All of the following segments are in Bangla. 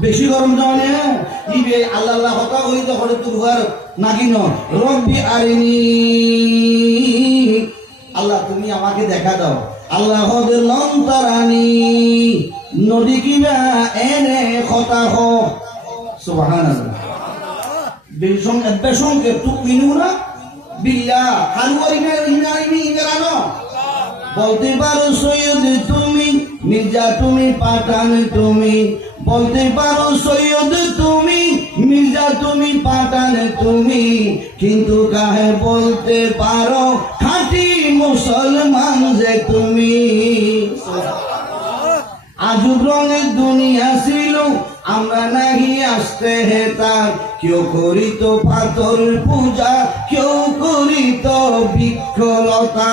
বেশি গরম জানে ইবে আল্লাহ আল্লাহ হতা হই তো হরে তুর ঘর নাকি ন রব্বি আরিনি। আল্লাহ, তুমি আমাকে দেখা দাও। আল্লাহ লন্তরানি। নদী কিবা এনে কথা হ? সুবহানাল্লাহ। বেশং বেশংকে তুমিনুনা বিল্লাহ হারুয়ারিনা ইনারিনি ইনারানো। বলতে পারো সৈয়দ তুমি, মির্জা তুমি, পাঠান তুমি। বলতে পারো সৈয়দ তুমি, মির্জা তুমি, পাঠান তুমি। কিন্তু কাহে বলতে পারো খাঁটি মুসলমান যে তুমি? আজব রঙের দুনিয়া ছিল, আমরা নাহি আসতে হেতার। কেউ করিত পাথর পূজা, কেউ করিত বৃক্ষলতা।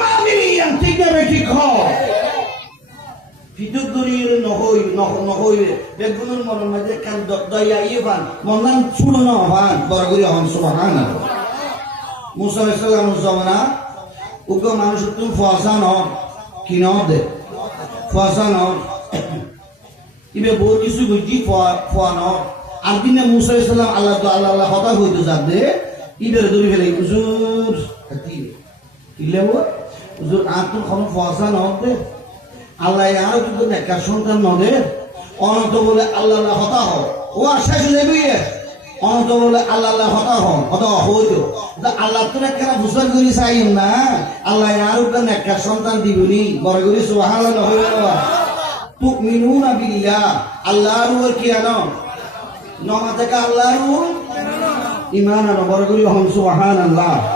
মামিনি ঠিক না ঠিক হ বিদ্যুৎ দরিয়ে নহই, নহ, নহই বেগুনের মাঝে ইয়ে পান মন্দান ছুড়ো না বরগুরি হন সুবহান মুসা আলাইহিস সালাম জমানা উগ্র মানুষ তুমি ফুয়াশা ন কি ন দে? ফুয়াশা ন ইবে বহুত কিছু বুঝি ফুয়া ফুয়া ন আর দিনে মুসা আলাইহিস সালাম আল্লাহ আল্লাহ আল্লাহ হতা হইতো যাক দে। ইবে ধরি ফেলে, হুজুর কিলে আল্লাহ সন্তান ন দে অনত বলে আল্লাহ আল্লাহ হতা হ ও আশা শুনে বিয়ে অনত বলে আল্লাহ আল্লাহ হতা হ হতা হইতো আল্লাহ তো একটা বুঝার করি চাইম না। আল্লাহ আর একটা নেকা সন্তান দিবনি। বড় করি সুবহানাল্লাহ হইবে না তুমিনুনা বিল্লাহ। আল্লাহর উপর কি ইমান সুবহানাল্লাহ।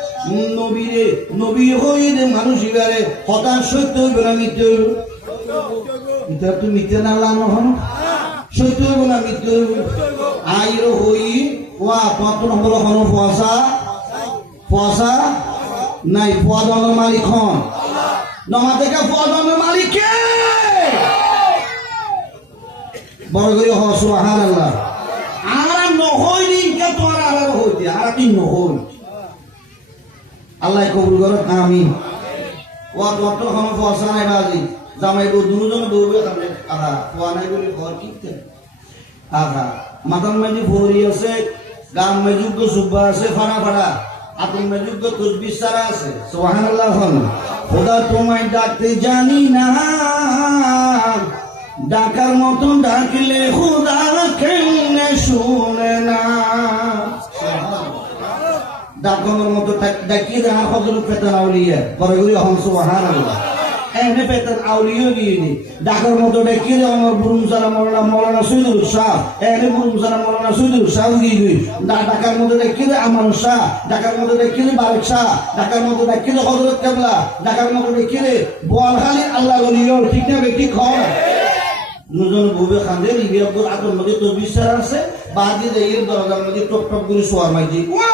নবীরে, নবী হই দে মানুষ ইবারে হতাশ সত্য হইব না, মিথ্যে হইব? এটা তো মিথ্যে না লানো হন সত্য হইব না, মিথ্যে হইব? আইর হই, ওয়া, তোমার নম্বর হন ফুয়াশা ফুয়াশা নাই ফুয়াদনের মালিক হন। নমা থেকে ফুয়াদনের মালিক! কে বড় করে হ সুবহান আল্লাহ আর নহই নি কে তোমার আর হইতে আর কি নহই আল্লাহ কবুল করো আমিন। ওয়া তোমার তো হন ফুয়াশা নাই বাজি। জামাই গো দুজন দৌড়বে আহা নাই বলে ঘর আহা মাতান আছে গাম সুব্বা আছে, ফাড়া ফাড়া। মেজুগ্য তসবির সারা আছে। সুবহানাল্লাহ হন খোদা তোমায় ডাকতে জানি না। ডাকার মতো ডাকলে খোদা কেমনে শুনে না? ডাকানোর মতো ডাকিয়ে দেখা হজর পেতান আউলিয়া। পরে গুলি হন সুবহানাল্লাহ। এনে পেতেন আউলিও গিয়ে ডাকার মতো ডেকে দে আমার বুরুম সারা মৌলানা মৌলানা সুইদুল শাহ। এনে বুরুম সারা মৌলানা সুইদুল শাহ গিয়ে গিয়ে ডাকার মতো ডেকে দে আমার শাহ। ডাকার মতো ডেকে দে বারেক শাহ। ডাকার মতো ডেকে দে হজরত কেবলা। ডাকার মতো ডেকে দে বোয়ালখালী আল্লাহ গলিও ঠিক না বেটি খাওয়া দুজন বুবে খান্দে নিবি আব্দুল আদম মধ্যে তো বিশ্বাস আছে বাদি দে এর দরজার মধ্যে টপ টপ করে শোয়ার মাইজি ওয়া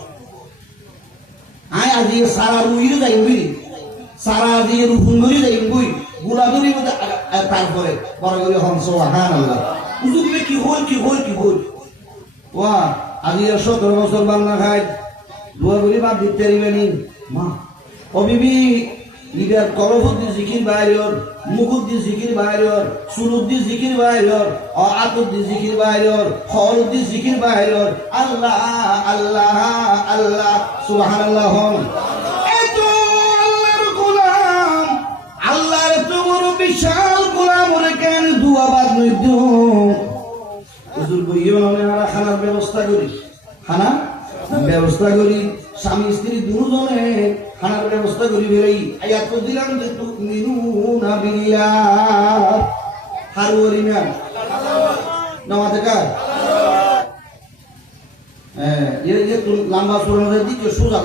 আয় আজি সারা রুইরে যাই বুঝি সারা আজি রুফুন্দরি যাই বুঝি গুলাদুরি মধ্যে তারপরে বড় করে হংস হান আল্লাহ দিবে কি হল কি হল কি হল? ওয়া, আজি সতেরো বছর বাংলা খায়। দুয়া করি বাদ দিতে পারিবেনি মা, ও বিবি ইদার কলফুদ্দি জিকির বাইরর মুকুদ্দি জিকির বাইরর সুরুদ্দি জিকির বাইরর ও আতুদ্দি জিকির বাইরর হরুদ্দি জিকির বাইরর আল্লাহ আল্লাহ আল্লাহ, সুবহানাল্লাহ। হন এত আল্লাহর গোলাম, আল্লাহর বড় বিশাল গোলাম কেন দুয়া বাদ নইদ হুজুর বইয়ে মানে আমরা খানার ব্যবস্থা করি। খানা? ব্যবস্থা করি, স্বামী, স্ত্রী দুজনে খানার ব্যবস্থা করি বেরোই আয়াত দিলাম যে, তুমিনুনা বিল্লাহ। হারুয়ারি না নামাতে কার? হ্যাঁ তুম- লম্বা সোজা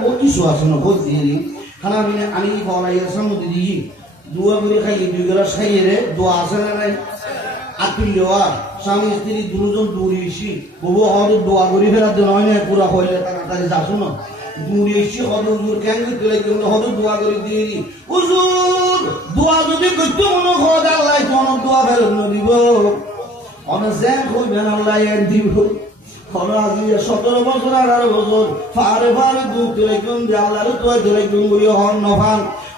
বহুত কিছু আছে না দিয়ে খানা বিনে আমি বলাই সামুদ্রি দিই। দুয়া করে খাই দুই খাইয়ে রে, দোয়া আছে না নাই? আপিল দেওয়া, স্বামী, স্ত্রী, দুজন দৌড়িয়েছি বহু হয়তো দোয়া করি ফেরার জন্য হয় না পুরা হইলে তাড়াতাড়ি যাসো না। দৌড়িয়েছি হয়তো হুজুর কেন করতে লাগে হয়তো দোয়া করে দিয়ে দি। হুজুর, দোয়া যদি করতে মনে হয় আল্লাহ, কোন দোয়া ফেরত দিব। অনেক জ্যাম কইবেন আল্লাহ এর দিব। সতেরো বছর, আঠারো বছর, ফারে ফারে দুধ তুলে দিয়ে আল্লাহর তোয়া তুলে করি হন নফান না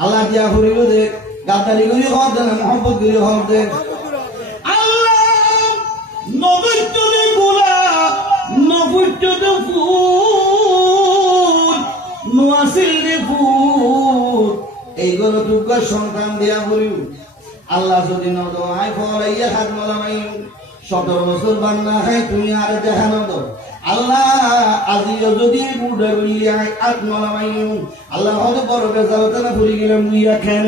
আল্লাহ দিয়া করিল দে গাদ্দারি করি হদ দেন মোহাম্মদ করি দে। গোলা দে দে এইগুলো টুকা সন্তান দিয়া করিও আল্লাহ যদি নদয় ফলাইয়া হাত মলামাইও সতেরো বছর বান্না খাই তুমি আর দেখানো দাও আল্লাহ আজিও যদি বুড়া বলিয়াই আত্মলামাইও আল্লাহ হয়তো বড় বেজালতে না ফুরি গেলে মুইয়া খেন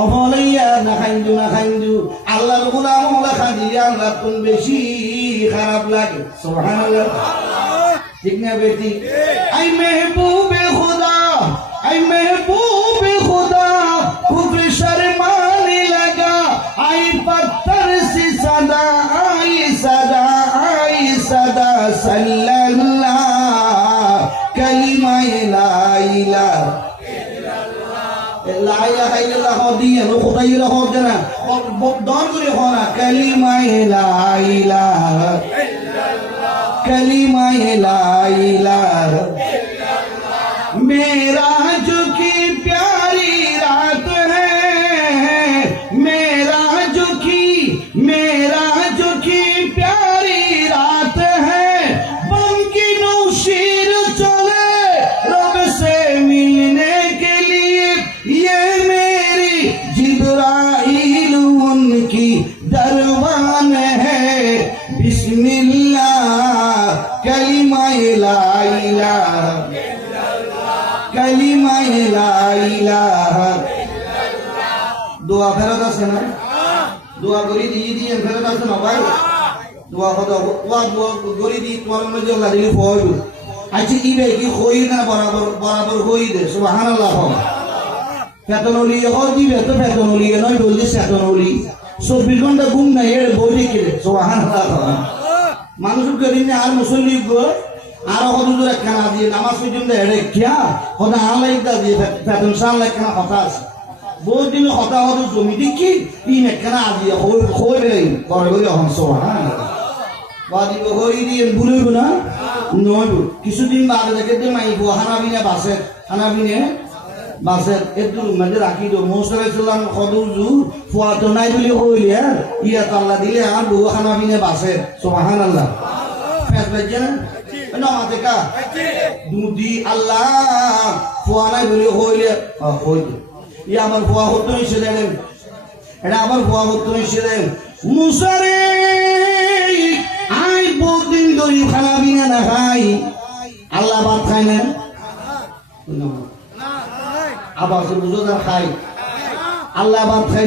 অফলাইয়া না খাইন্দু না খাইন্দু। আল্লাহর গোলাম হলে খাদিলে আল্লাহ তুমি বেশি খারাপ লাগে? সুবহানাল্লাহ। ঠিক না বেটি? আই মেহবুবে খুদা আই মেহবুবে তাইরা হক যারা দর করে হরা কালিমাই লা ইলাহা কালিমাই লা ইলাহা। মেরা বিসমিল্লাহ কালিমায়ে লা ইলাহা কালিমায়ে লা ইলাহা দোয়া ফেরত আছে না? দোয়া করি দিয়ে দিয়ে আছে না ভাই? দোয়া কত দোয়া দোয়া করি দিয়ে তোমার মধ্যে আল্লাহ দিলি ফল আচ্ছা ইবে কি হই না বরাবর বরাবর হই দে, সুবহানাল্লাহ বেতন অলি এখন দিবে তো বেতন নয় বলছি বেতন অলি চব্বিশ ঘণ্টা ঘুম নাই, এর বই রেখে সুবহানাল্লাহ মানুষ করি না আর মুসল্লি আর হদুর একখানা দিয়ে নামাজ পর্যন্ত এড়ে কিয়া হদা আলাই দা দিয়ে ফেতন সাল একখানা কথা আছে। বহুত দিন কথা হদু জমি দেখি, তিন একখানা আজি হই হই বেলাই করে করে হংস হ্যাঁ? বাদিব হই দিয়ে বুড়ইব না? নইব কিছুদিন বাদে দেখে দিয়ে মাইব হানাবিনে বাসে, হানাবিনে বাসে এদুর মাঝে রাখি দো মোসালাম সদুজু ফুয়াতো নাই বুলি কইলে ইয়া আল্লাহ দিলে আর বহু হানাবিনে বাসে সুবহানাল্লাহ ফেস বাজে না? নমাতে কা? দুদি আল্লাহ ফুয়া নাই বলি হইলে হইলে ই আমার ফুয়া হতো দেন এটা আমার ফুয়া হতো দেন মুসারে আই বহুদিন খানা বিনা না খাই আল্লাহ ভাত খায় না? আবার বুঝো খাই আল্লাহ ভাত খাই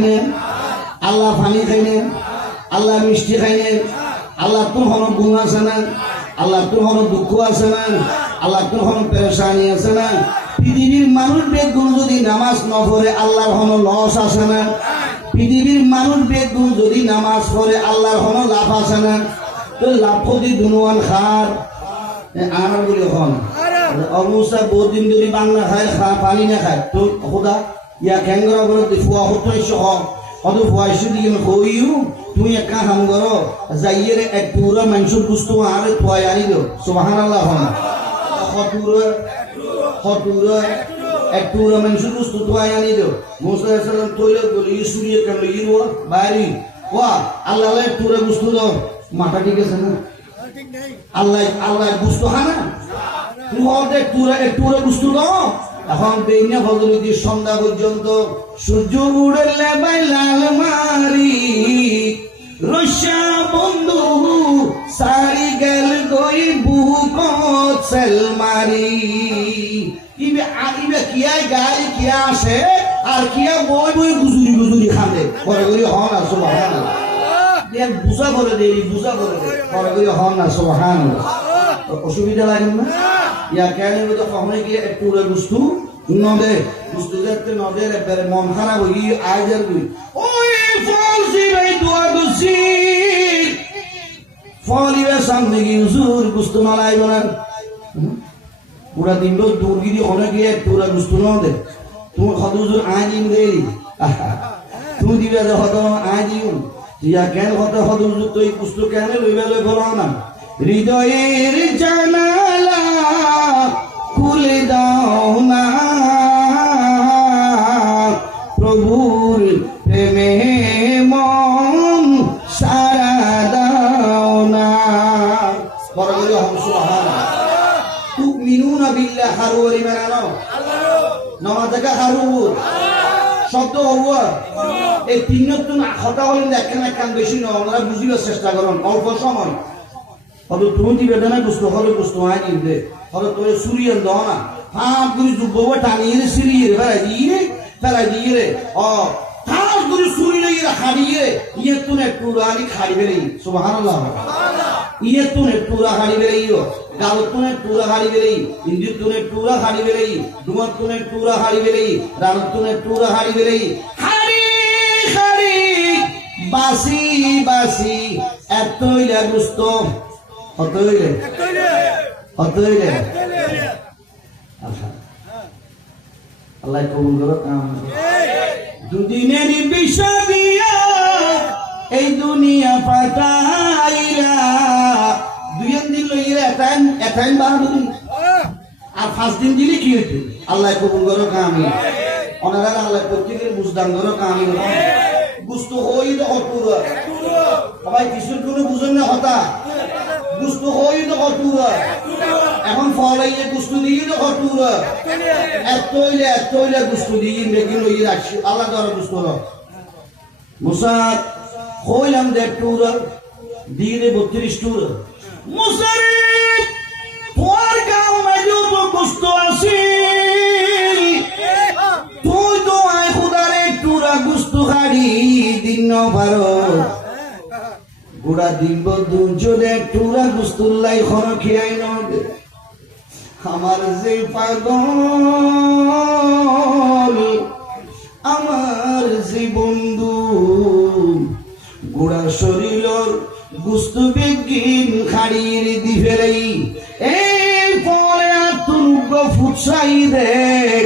আল্লাহ পানি খাই আল্লাহ মিষ্টি খাই আল্লাহ তোর হন গুণ আছে না, আল্লাহ তোর হন দুঃখ আছে না, আল্লাহ তোর হন পেরেশানি আছে না। পৃথিবীর মানুষ বেগুন যদি নামাজ ন পড়ে, আল্লাহর হন লস আছে না। পৃথিবীর মানুষ বেগুন যদি নামাজ পড়ে, আল্লাহর হন লাভ আছে না। তো লাভ যদি দুনুয়ান খার। আমার বলি হন অবস্থা বহুত দিন ধরে বাংলা খায়, খা, পানি না খায় তো খোদা ইয়া ক্যাঙ্গর বলে ফুয়া হতো সহ অত ফুয়াইছো দিয়ে কইও তুমি এক কাম করো যাইয়ের এক পুরা মানুষের বুঝতো আরে আনি দিও সুবাহান আল্লাহ হন হতুরে হতুরে এক পুরা মানুষের বুঝতো ফুয়াই আনি মুসা সাল্লাম তৈলে বলি ইসুরিয়ে কেন ইরো বাইরি ওয়া আল্লাহ আল্লাহ পুরা বুঝতো দাও মাথা ঠিক আছে না? আল্লাহ আল্লাহ বুঝতো হ্যাঁ বুঝতো না এখন সন্ধ্যা পর্যন্ত সূর্য উড়লে মারি। বন্ধু, সারি গেল গই বুকত সেল মারি। ইবে আইবে কিয়া গাড়ি কিয়া আসে, আর কিয়া বই বই গুজুরি গুজুরি খাবে করে করে হন আর সুবহানাল্লাহ। দেন বুঝা করে দে বুঝা করে দে। করে করে হন আর সুবহানাল্লাহ। অসুবিধা লাগে না? গিয়ে একটু গুস্তু? নদে পুরা দিন তো দূর পুরা গুস্তু নদে। তুমি কত হুজুর আয় দিন দেরি। তুমি দিবে হত আয় দিও ইয়া কেন হত হত হুজুর তো এই গুস্তু কেন লইবে লই বলো না। হৃদয়ের জানালা খুলে দাও না। প্রভুর প্রেমে মন সারা দাও না। করে হংস তুমিনুনা বিল্লাহ হারু ওয়াল ঈমান আনো নামাজকে হারু শব্দ হব এই তিনজন হতা হলেন দেখেন একখান বেশি নয়, ওনারা বুঝিবার চেষ্টা করুন, অল্প সময়। হয়তো তুমি দিবে না গুস্ত হলে গুস্ত হয় নিবে হয়তো তোর সুরিয়ান দাও না। হাত করে যুব্ব টানিয়ে রে সিরিয়ে ফেলাই দিয়ে ফেলাই দিয়ে রে। ও হাত করে সুরি রে ইয়ে হারিয়ে ইয়ে তুন একটু রানি খাড়ি বেরে সুবহানাল্লাহ। ইয়ে তুন একটু রা হাড়ি বেরে ইয়ো গাল তুন একটু রা হাড়ি বেরে ইন্দি তুন একটু রা হাড়ি বেরে ডুমার তুন একটু রা হাড়ি বেরে রান তুন একটু রা হাড়ি বেরে হাড়ি হাড়ি বাসি বাসি এতই লাগুস্ত কত হইলে কত হইলে আচ্ছা আল্লাহ কবুল করো দুদিনের দিয়া এই দুনিয়া পাতাইলা দুইন দিন লইয়ে এটাইন এটাইন বাহাদুরি আর পাঁচ দিন দিলে কি হইতে? আল্লাহ কবুল করো কামি ওনারা আল্লাহ প্রত্যেকের বুঝদান করো কামি বুঝতো হই সবাই কিছুর কোনো বুঝেন না হতা। গুস্তু হই তো কটুর এখন ফল আইয়ে গুস্তু তো কটুর এত হইলে এত হইলে গুস্তু দিয়ে মেগি লই রাখছি দ্বারা গুস্তু র মুসাদ হইলাম দেড় টুর দিয়ে বত্রিশ টুর। মুসারি তোর গাঁও মেজো তো গুস্তু আসি ভারত গুড়া দিব দুজনে, টুরা গুস্তুল্লাই খন খিয়াই নদে। আমার যে পাগল, আমার যে বন্ধু। গুড়া শরীরর গুস্তু বেগিন খাড়ির দি ফেরাই এই পরে আতুর্গ ফুটসাই দেখ।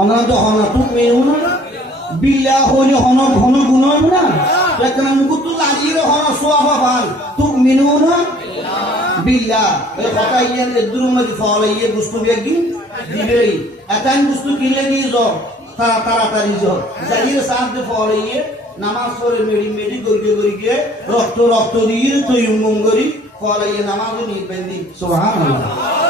অনাদ হনা তুক মিনু না, বিল্লা হইলে হন ঘন গুণ না। এখন মুকুতু লাগিয়ে হন সোয়া ভালো তুক মিনু না বিল্লা কথা ইয়ে এদুর মধ্যে ফল ইয়ে বুস্তু বেগি দিবেই এতান বুস্তু কিনলে দিয়ে যাও তারা তাড়াতাড়ি যাও যাইয়ে সাথে ফল ইয়ে নামাজ পড়ে মেডি মেডি গরিকে গরিকে রক্ত রক্ত দিয়ে তৈমুম করি, ফল ইয়ে নামাজ পেন্দি। সুবহানাল্লাহ। অন